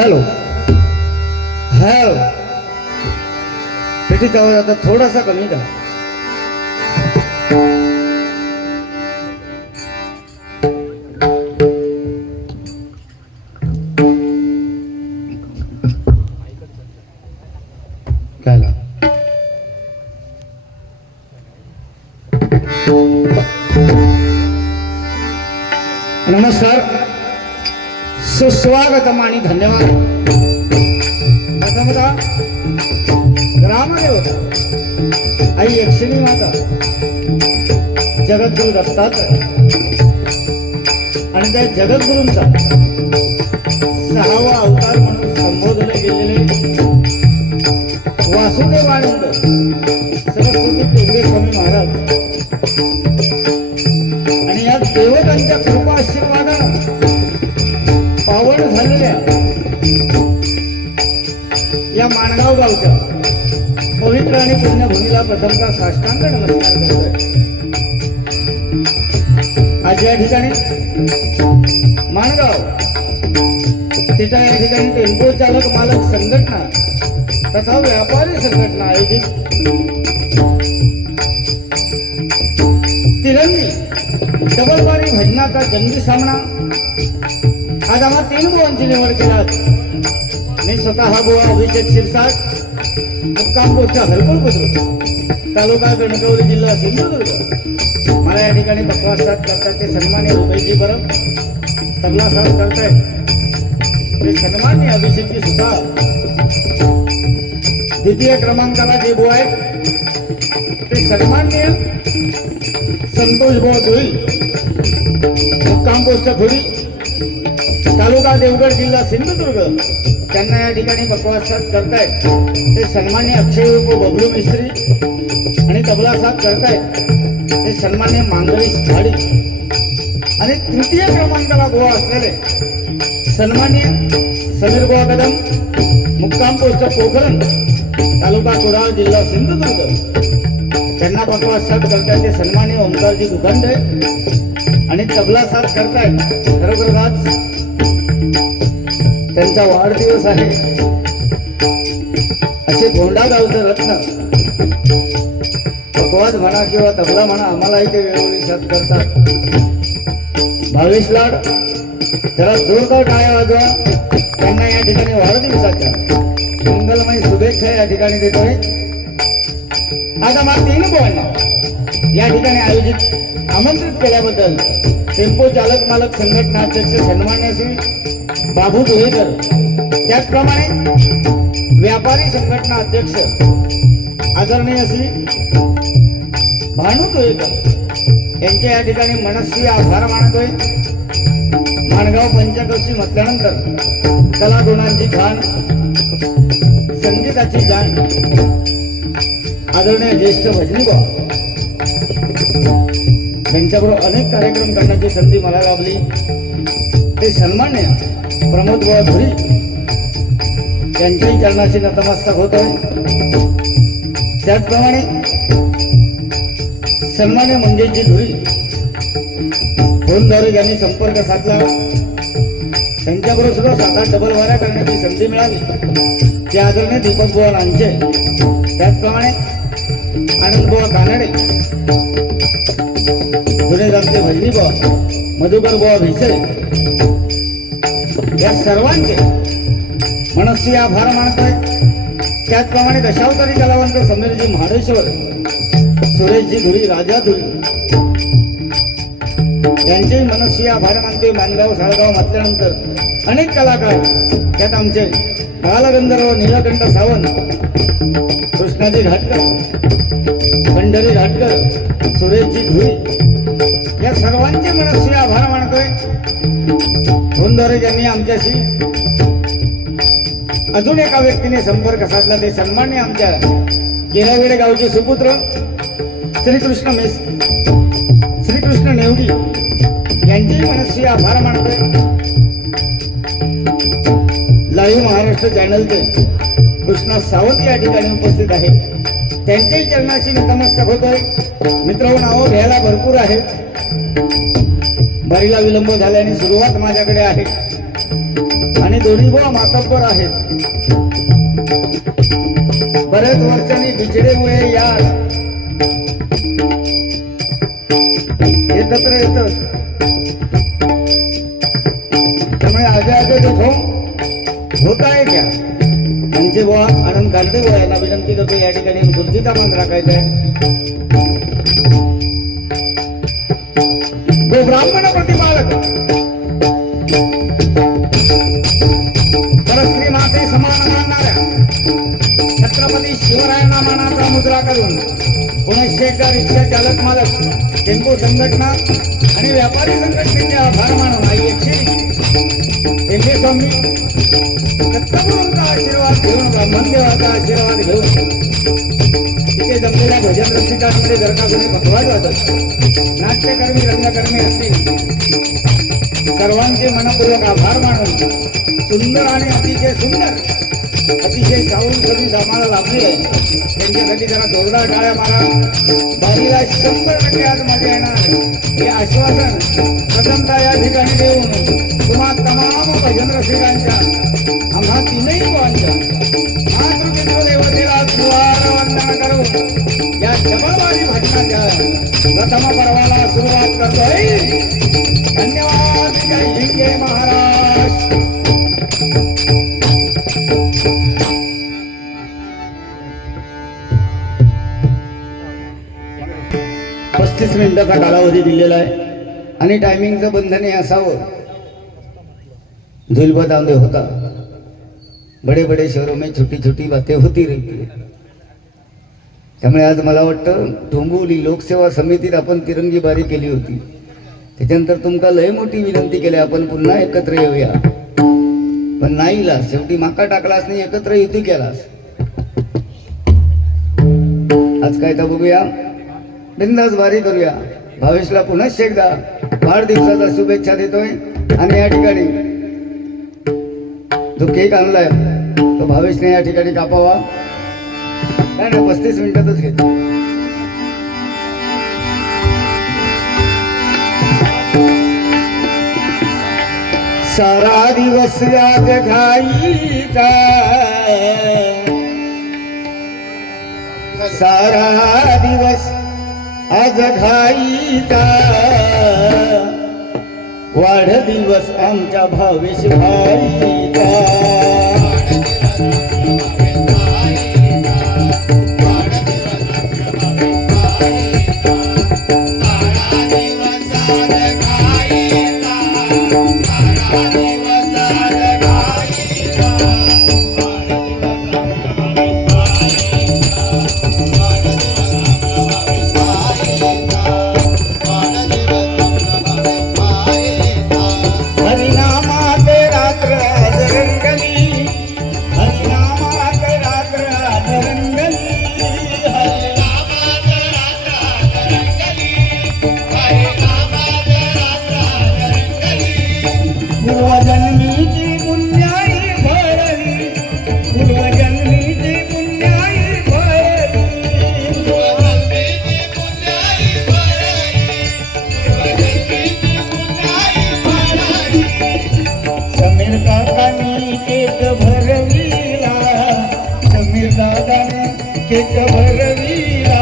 Hello hello पेटीचा आवाज आता थोडासा कमी करा. काय नमस्कार, सुस्वागतम आणि धन्यवाद. प्रथमतः ग्रामदेवता आई यक्षिणी माता जगद्गुरु दत्तात्रय आणि त्या जगद्गुरूंचा 6वा अवतार म्हणून संबोधले गेलेले वासुदेवानंद सरस्वती टेंबे स्वामी महाराज आणि या देवतांच्या कृपा आशीर्वादानं पावन झालेल्या या माणगाव गावच्या पवित्र आणि पुण्यभूमीला प्रथमतः साष्टांग नमस्कार करतोय. आज या ठिकाणी माणगाव तिथं या ठिकाणी टेम्पो चालक मालक संघटना तथा व्यापारी संघटना आयोजित तिरंगी डबलबारी भजनाचा जंगी सामना आज आम्हा 3 बुवांची निवड केली. मी स्वतः बुवा अभिषेक शिरसाट, मुक्काम पोस्ट हरकुळ बुद्रुक, तालुका कणकवली, जिल्हा सिंधुदुर्ग. मला या ठिकाणी बकवास साथ करतात ते सन्मान्य रुपयजी परब, तबला साथ करतायत ते सन्मान्य अभिषेकजी सुद्धा. द्वितीय क्रमांकाला जे बुवा आहेत ते सन्मान्य संतोष बुवा धुळी, मुक्काम पोस्ट खुरी, तालुका देवगड, जिल्हा सिंधुदुर्ग. त्यांना या ठिकाणी बकवास साथ करतायत ते सन्मान्य अक्षय उर्फ बबलू मिस्त्री आणि तबला साथ करतायत ते सन्मान्य मांगरीश झाडी. आणि तृतीय क्रमांकाला गोवा असलेले सन्मान्य समीर गोवा कदम, मुक्काम पोस्ट पोखरण, तालुका कुडाळ, जिल्हा सिंधुदुर्ग. त्यांना बकवास साथ करतायत ते सन्मान्य ओंकारजी दुखंडे आणि तबला साथ करतायत. खरोखर आज त्यांचा वाढदिवस आहे. असे भोंडा गावचं रत्न बकवास म्हणा किंवा तबला म्हणा आम्हालाही ते वेळोवेळी साथ करतात. भावेश लाड जरा जोरदार टाळ्या वाजवा. त्यांना या ठिकाणी वाढदिवसाच्या मंगलमय शुभेच्छा या ठिकाणी देतोय. आज आम्हाला 3 बुवांना या ठिकाणी आयोजित आमंत्रित केल्याबद्दल टेम्पो चालक मालक संघटना अध्यक्ष सन्मान्य श्री बाबू धुळेकर, त्याचप्रमाणे व्यापारी संघटना अध्यक्ष आदरणीय श्री भानू धुळेकर यांचे या ठिकाणी मनस्वी आभार मानतोय. माणगाव पंचक्रोशी म्हटल्यानंतर कला गुणांची खाण, संगीताची जाण, आदरणीय ज्येष्ठ भजनी भाऊ त्यांच्याबरोबर अनेक कार्यक्रम करण्याची संधी मला लाभली. ते सन्मान्य प्रमोद बुवा धुरी यांच्याही चरणाशी नतमस्तक होत आहे. त्याचप्रमाणे सन्मान्य मंगेशजी धुरी फोनद्वारे ज्यांनी संपर्क साधला त्यांच्याबरोबर सुद्धा 7-8 डबल वाऱ्या करण्याची संधी मिळाली. ते आदरणीय दीपक बुवा लांचे, त्याचप्रमाणे आनंद बुवा कानडे, जुने जामते भजनी बुवा, मधुकर बुवा भिसे, या सर्वांचे मनस्वी आभार मानतोय. त्याचप्रमाणे दशावतारी कलावंत समीरजी महाडेश्वर, सुरेशजी धुरी, राजा धुरी यांचे मनस्वी आभार मानते. मानगाव साळगाव म्हटल्यानंतर अनेक कलाकार, त्यात आमचे बालगंधर्व नीलकंठ सावंत, कृष्णाजी घाटकर, पंढरी घाटकर, सुरेशजी धुरी या सर्वांचे मनस्वी आभार मानतोय. फोनद्वारे ज्यांनी आमच्याशी अजून एका व्यक्तीने संपर्क साधला ते सन्मान्य आमच्या केरावेडे गावचे सुपुत्र श्रीकृष्ण नेवडी यांचे मनस्वी आभार मानतोय. लाईव्ह महाराष्ट्र चॅनलचे कृष्णा सावंत या ठिकाणी उपस्थित आहे, त्यांच्याही चरणाशी नतमस्तक होतोय. मित्रांनो, नावं घ्यायला भरपूर आहेत. बारीला विलंब झाल्याने सुरुवात माझ्याकडे आहे आणि दोन्ही बुवा मातब्बर आहेत. बरेच वर्षांनी बिछडेमुळे या एकत्र येतात, त्यामुळे आगे आगे देखो होता है क्या. त्यांचे बुवा आनंद कांदे बुवा यांना विनंती करतो या ठिकाणी खुर्चीचा मान राखायचा आहे. तो ब्राह्मण प्रतिपालक परस्त्री माते समान मानणाऱ्या छत्रपती शिवरायांना मानाचा मुद्रा करून पुणे रिक्षा चालक मालक, टेम्पो संघटना आणि व्यापारी संघटनेचे आभार मानून आई एकशे स्वामी दत्तगुरूंचा आशीर्वाद घेऊन, ब्रह्मदेवाचा आशीर्वाद घेऊन तिथे जमलेल्या भजन रसिकांमध्ये जर का कोणी पकवाज वाजत, नाट्यकर्मी, रंगकर्मी असतील, सर्वांचे मनपूर्वक आभार मानून सुंदर आणि अतिशय सुंदर, अतिशय सावरून सर्विस आम्हाला लाभली आहे. त्यांच्यासाठी जरा जोरदार टाळ्या मारा. बारीला 100% आज मजा येणार हे आश्वासन प्रथमतः या ठिकाणी देऊन तुम्हा तमाम भजन रसिकांच्या, आम्हा तीनही बुवांच्या मातृपितृ देवतेला द्वार वंदना करून या डबलवारी भजनाच्या प्रथम पर्वाला सुरुवात करतोय. धन्यवाद. जय हिंद, जय महाराष्ट्र. 35 मिनिटाचा कालावधी दिलेला आहे आणि टायमिंगचं बंधन हे असावं. झुलबदांदे होता, बडे बडे शहरों में छोटी छोटी बातें होती रहती है. त्यामुळे आज मला वाटतं डोंबिवली लोकसेवा समितीत आपण तिरंगी बारी केली होती. त्याच्यानंतर तुमका लय मोठी विनंती केली आपण पुन्हा एकत्र येऊया, पण नाही इलाज. शेवटी माका टाकलास नाही, एकत्र युती केलास. आज काय तर बघूया, बिंदास बारी करूया. भावेशला पुन्हा एकदा वाढदिवसाचा शुभेच्छा देतोय आणि या ठिकाणी जो केक आणलाय तो भावेशने या ठिकाणी कापावा. काय ना 35 मिनिटातच घेतो. सारा दिवस आज घाईचा, सारा दिवस आज घाईचा, वाढदिवस आमच्या भावेश भाईचा. सारा दिवस आज घाईचा, केक भरविला समीर दादाने केक भरविला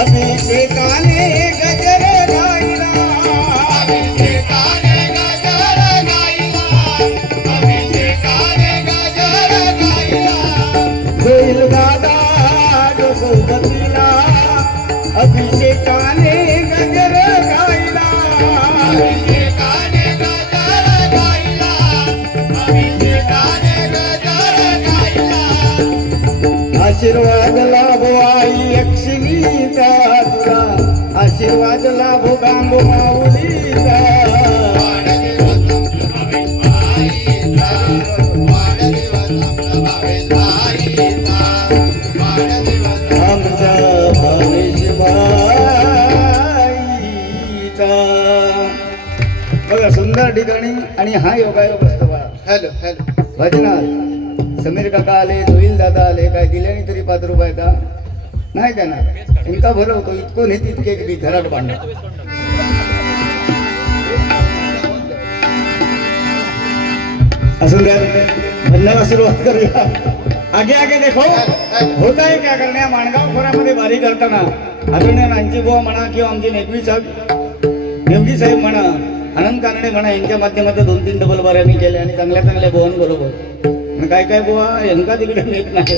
अभिषेकाने गजर गायला अभिषेकाने गजर गायला अभिषेकाने गजर गायला होईल दादा जो सौदतीला अभिषेकाने गजर गायला अभिषेकाने गजर गायला अभिषेकाने गजर गायला आशीर्वाद लाभो आई लक्ष्मीचा तुला आशीर्वाद लाभो गांगो माऊलीचा आमचा भावेश बाईचा बघा सुंदर ठिकाणी आणि हा योगायोग असतो बा हॅलो हॅलो भजनात समीर काका आले जोईल दादा आले काय दिल्याने तरी ₹5 का नाही देणार इंका भरवतो इतको नाही तितके की घरात बांधणार असून द्या भजनाला सुरुवात करूया आगे आगे देखो होता है क्या करण्या माणगाव खोऱ्यामध्ये बारी करताना आदरणीय नांची बुवा म्हणा किंवा आमचे नेमकी साहेब म्हणा आनंद कानडे म्हणा यांच्या माध्यमातून 2-3 डबल बाऱ्या मी केल्या आणि चांगल्या चांगल्या बुवांबरोबर काय काय बुवा यांका तिकडे नेत नाही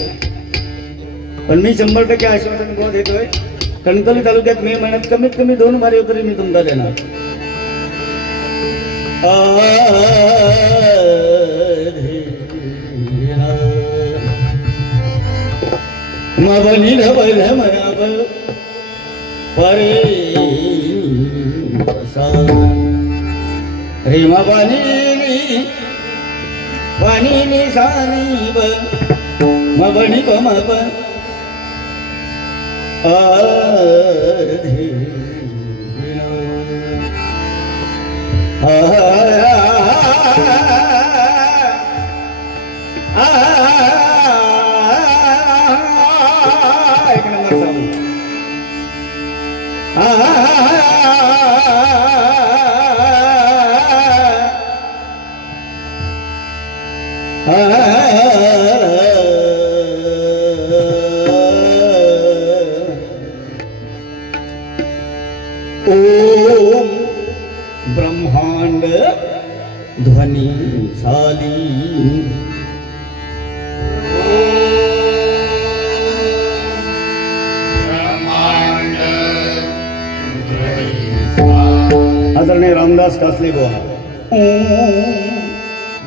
पण मी 100% आश्वासन बुवा देतोय कणकवली तालुक्यात मे महिन्यात कमीत कमी 2 बारी तरी मी तुमचा देणार मबनी ढबल मनाब परे रेमा पाणी सानी ब मबनी पमप एक नंबर साऊंड ओम ब्रह्मांड ध्वनी साली आदरणीय रामदास कासले बुवा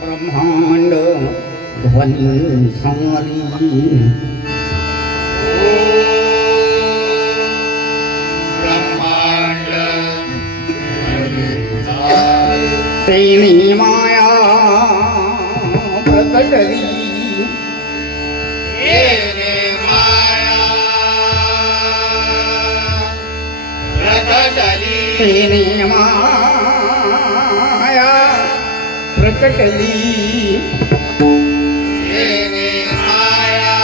ब्रह्मांड ध्वनी साली ब्रह्मांड तेनी माया प्रकटली येणे माया प्रकटली तेनी माया प्रकटली येणे माया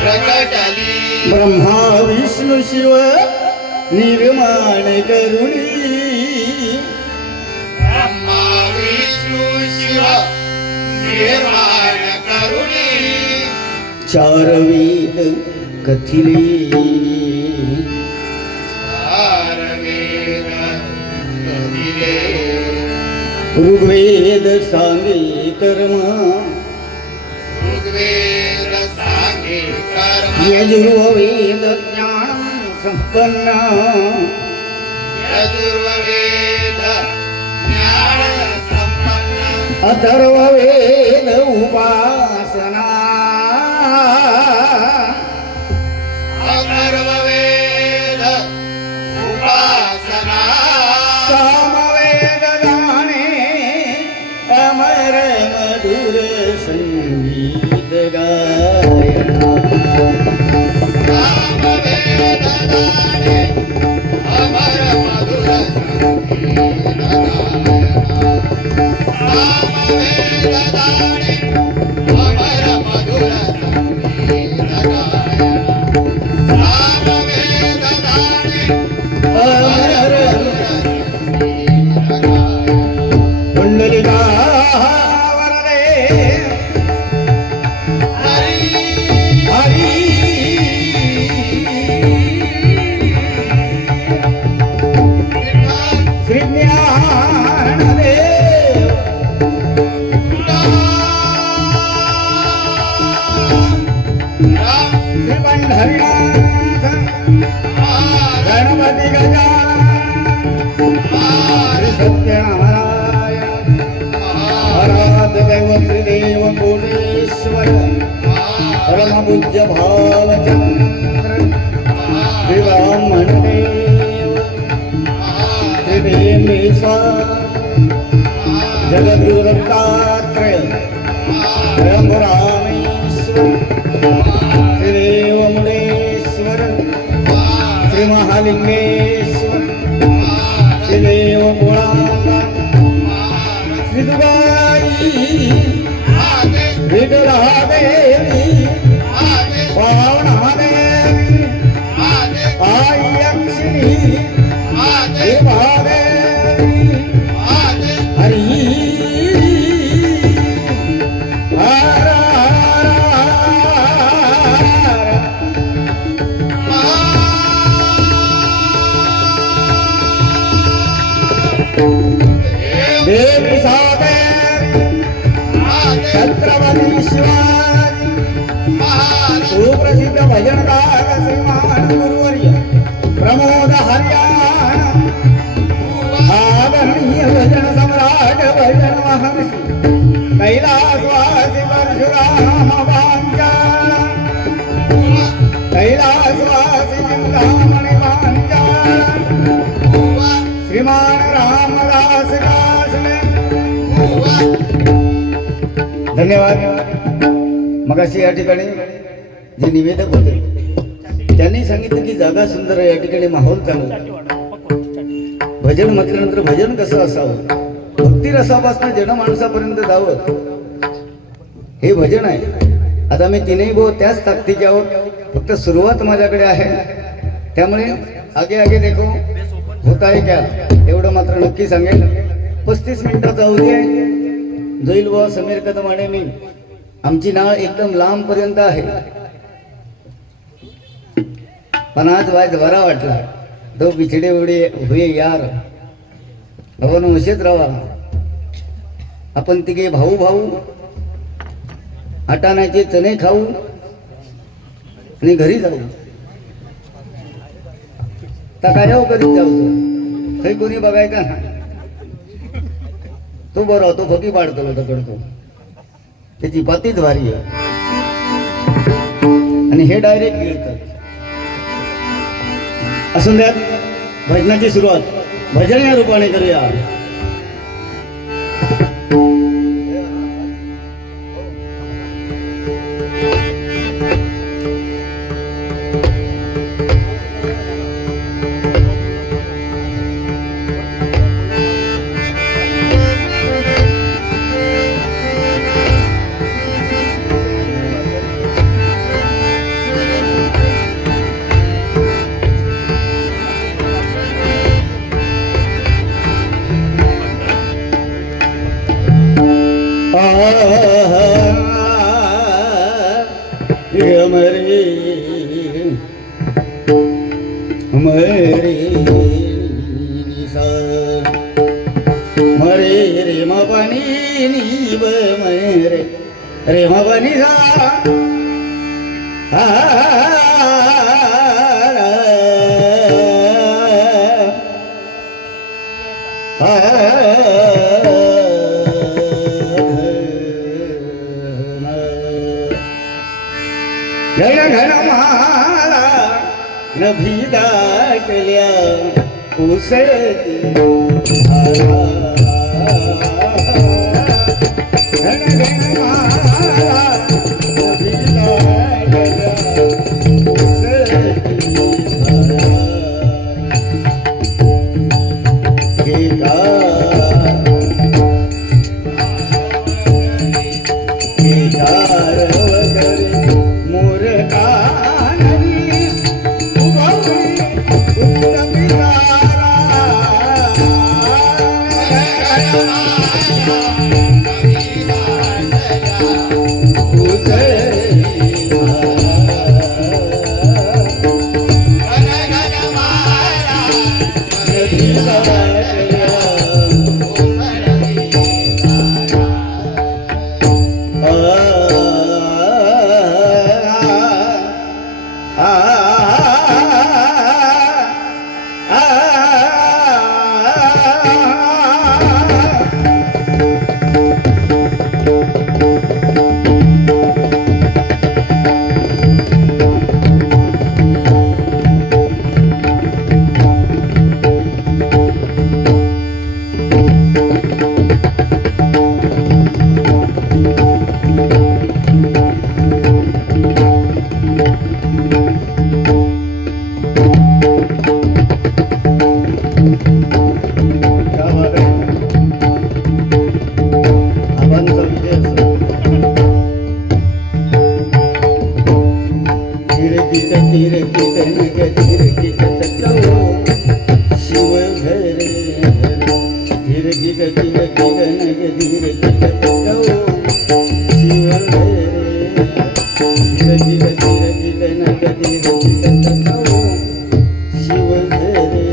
प्रकटली ब्रह्मा विष्णू शिव निर्माण करुणी ब्रह्मा विष्णू शिव निर्माण करुणी 4 वेद कथिले चार वेद कथिले ऋग्वेद सांगे कर्म ऋग्वेद सांगे कर्म यजुर्वेद ज्ञान संपन्न यजुर्वेद ज्ञान संपन्न अथर्ववेद उपासना अथर्ववेद उपासना सामवेद गाणे अमर मधुर संगीत गायना सामवेद गाणे अमर मधुर संगीत गायना सत्यनारायण आराध्य दैव श्रीदेव कोटेश्वर परमपूज्य भावचंद्र श्रीब्राह्मण देव श्रीदेवेश्वर जगद्गुरु दत्तात्रय स्वयंभरामेश्वर श्रीदेव मुडेश्वर श्री महालिंगेश्वर श्रीदेव पुराणा श्री दुगारी विग्रहादेवी पावनादेवी आई अक्षिणी देवादेवी हरी हर देवी सादेवी छत्रपती शिवाजी सुप्रसिद्ध भजनकार श्रीमान गुरुवर्य प्रमोद हरियाणा आदरणीय भजन सम्राट भजन महर्षि कैलासवासी परशुराम पांचाळ कैलासवासी चिंतामणि पांचाळ श्रीमान रामदास दासने धन्यवाद। मगाशी या ठिकाणी जे निवेदक होते त्यांनी सांगितलं की जागा सुंदर आहे, या ठिकाणी माहोल चांगला। भजन म्हटल्यानंतर भजन कसं असावं, भक्ती रसापासून जनमानसापर्यंत जावं, हे भजन आहे। आता मी तीनही भाऊ त्याच ताकदीचे आहोत, फक्त सुरुवात माझ्याकडे आहे, त्यामुळे आगे आगे देखो होता है क्या एवढं मात्र नक्की सांगेल। 35 मिनिटाचा अवधी आहे। जोईल बुवा समीर कदम आणि मी, आमची नाळ एकदम लांब पर्यंत आहे, पण आज वाज बरा वाटला। दो बिछडे उडे हुए यार आपण उशेत राहा, आपण तिघे भाऊ भाऊ आटाण्याचे चणे खाऊ आणि घरी जाऊ। तकायाव करीत जाऊ, काही कोणी बघाय का तो बरा तो फकी पाडतो करतो, त्याची पातीच भारी आहे आणि हे डायरेक्ट गिळतात। असून द्यात भजनाची सुरुवात भजन या रूपाने करूया। मरे रे मपनी नीब मरे रे मपनी जय घन माला नभी दाटल्या उसती घन घन माला नभी दाटल्या गावाकडे आबांचा विजय असो. धीरे गीत धीरे गीत नग धीरे गीत तटो शिव घरे धीरे गीत धीरे गीत नग धीरे गीत तटो शिव घरे धीरे गीत धीरे गीत नग धीरे गीत तटो शिव घरे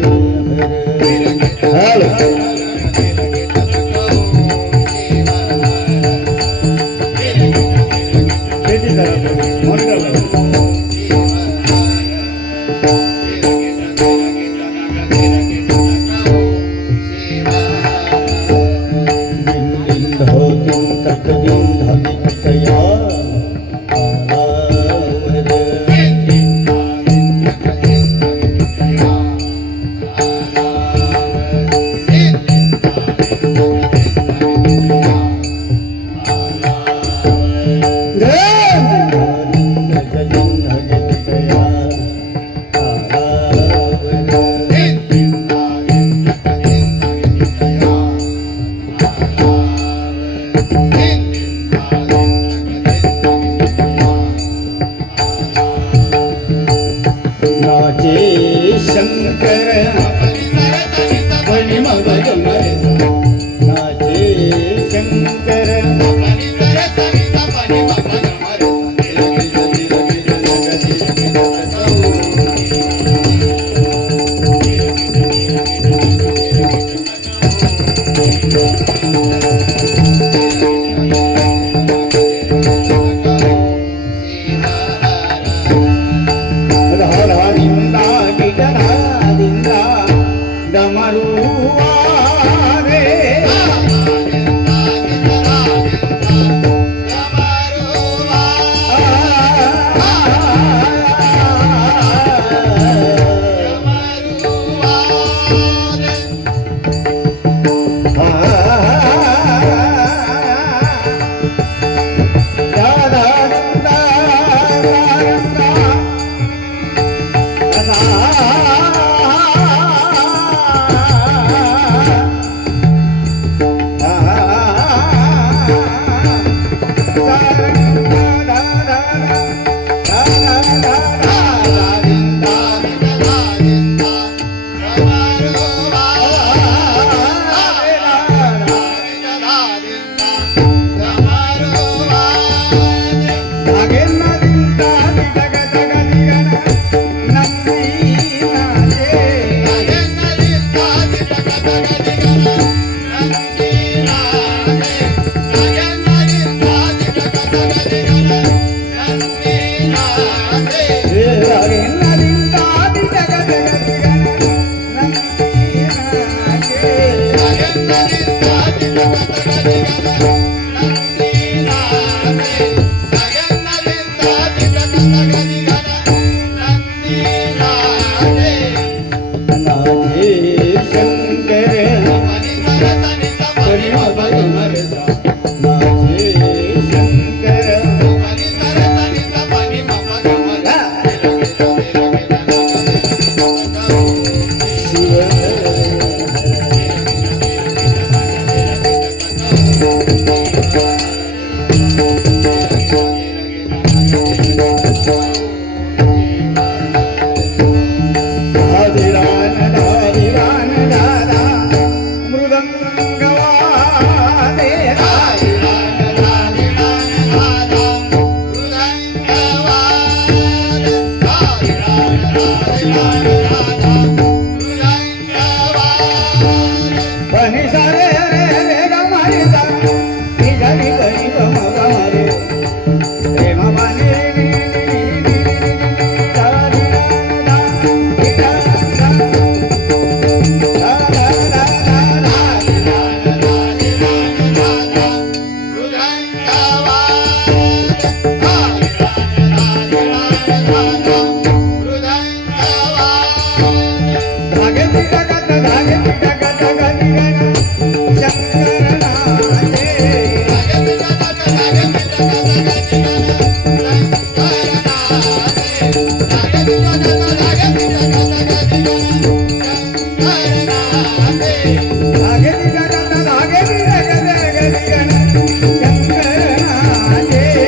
हरे पेटी जरा मोठं नाचे शंकर बनी मग नाचे शंकर Thank you. धागे दिगना धागे दिगना शंकरनाथे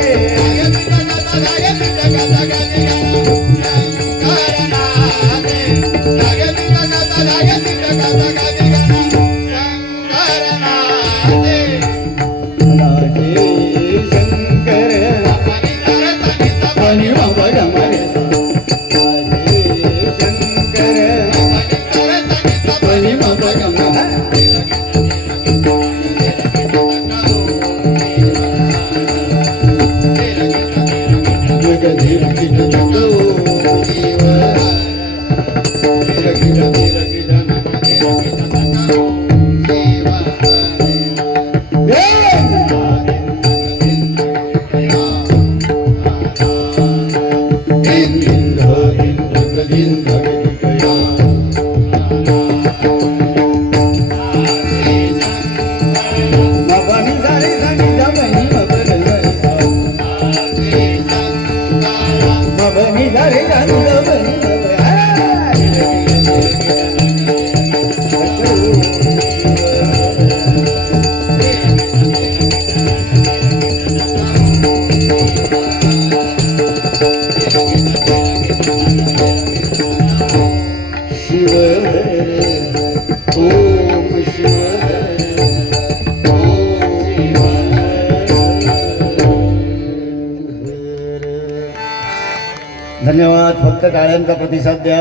धन्यवाद. फक्त टाळ्यांचा प्रतिसाद द्या.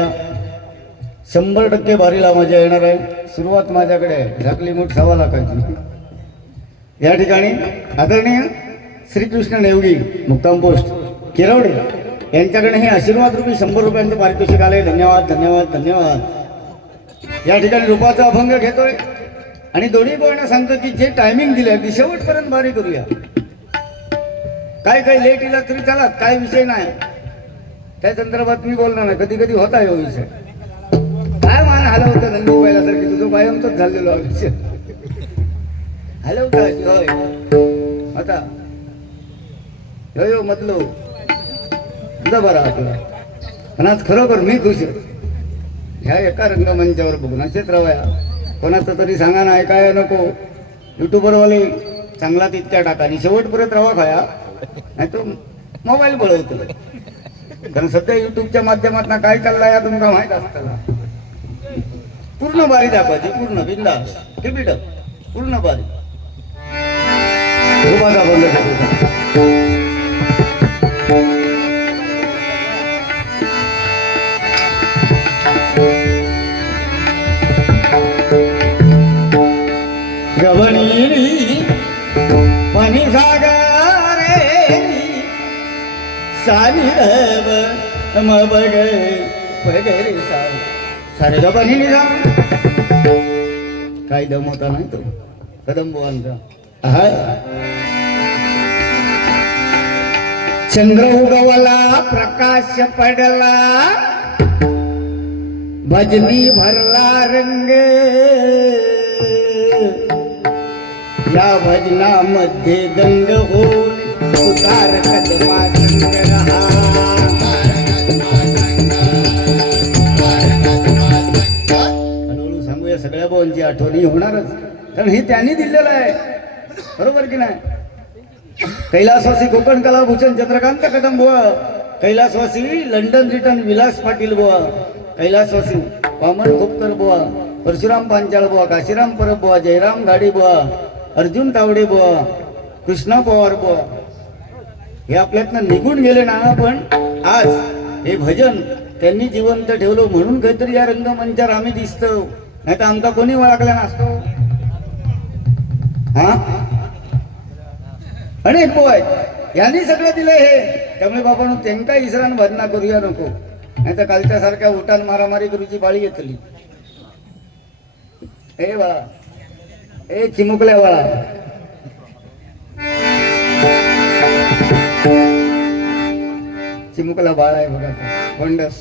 100% बारीला मजा येणार आहे. सुरुवात माझ्याकडे आहे. झाकली मूठ 1.25 लाखाची. या ठिकाणी आदरणीय श्रीकृष्ण नेवगी मुक्काम पोस्ट किरवडे यांच्याकडे हे आशीर्वाद रूपी 100 रुपयांचं पारितोषिक आलंय. धन्यवाद धन्यवाद धन्यवाद. या ठिकाणी रूपाचा अभंग घेतोय आणि दोन्ही बोलणं सांगतो की जे टायमिंग दिले अगदी शेवटपर्यंत बारी करूया. काय काय लेट इला तरी चालत, काय विषय नाही. त्या संदर्भात मी बोलणार नाही. कधी कधी होता हा विषय. काय मान हलवतं नंदी पहिल्यासारखी तुझं कायमच झालेलो हा विषय हलवता होय आता यो यो मधलो तुझा बरा आपला. पण आज खरोखर मी खुश आहे ह्या एका रंगमंचावर बघून. असेच रवया कोणाचं तरी सांगा ना, ऐकाय नको. युट्यूबरवाले चांगला तितक्या टाका आणि शेवट परत रवा खाया नाही तो मोबाईल बळवतो. कारण सध्या युट्यूबच्या माध्यमातून काय चाललंय या तुमका माहित असतं. पूर्ण बारी दाखवायची, पूर्ण बिंदास टिपिट पूर्ण बारी. रूपाचा बंद गवणी पाणी सागरे सानी रब मबग वगैरे सारे गवणी निघा. काय दम होता नाही तो कदंबवांचा. चंद्र उगवला प्रकाश पडला भजनी भरला रंग. या भजनामध्ये दंग होऊन सुतार कदमा संग रहा. हळूहळू सांगूया सगळ्या भावांची आठवणी होणारच, कारण हे त्यांनी दिलेलं आहे. बरोबर की नाही. कैलासवासी कोकण कलाभूषण चंद्रकांत कदम बुवा, कैलासवासी लंडन रिटर्न विलास पाटील बुवा, कैलासवासी वामन खोपकर बुवा, परशुराम पांचाळ बुवा, काशीराम परब बुवा, जयराम गाडी बुवा, अर्जुन तावडे बुवा, कृष्णा पवार बुवा हे आपल्यातनं निघून गेले ना. पण आज हे भजन त्यांनी जिवंत ठेवलं म्हणून काहीतरी या रंगमंचावर आम्ही दिसतो. नाही तर आमका कोणी ओळखला नसतो. हा अनेक बुवा आहेत, यांनी सगळं दिलं हे. त्यामुळे बाबा त्यांका इसरान भजना करूया नको, नाही तर कालच्या सारख्या उठान मारामारी करूची पाळी येतली. ए बाळा, ए चिमुकल्या बाळा, चिमुकला बाळ आहे बघा फंडस.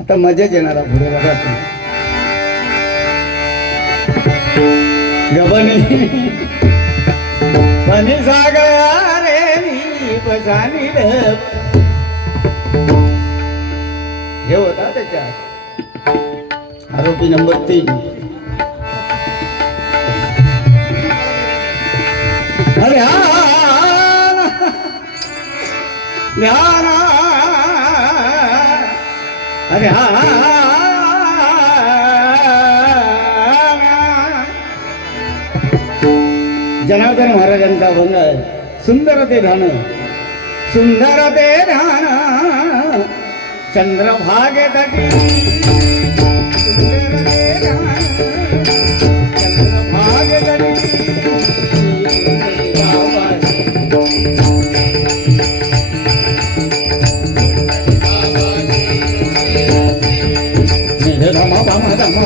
आता मजाच येणार पुढे बघा. गबनी पाणी सागरे बजानी हे होता त्याच्यात आरोपी नंबर 3. अरे ध्यान अरे जनार्दन महाराजांचा अभंग आहे. सुंदर ते ध्यान चंद्रभागे तटी सुंदर ते ध्यान चंद्रभागे तटी धम धम धम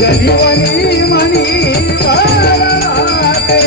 गरीबनी मनी वरदाते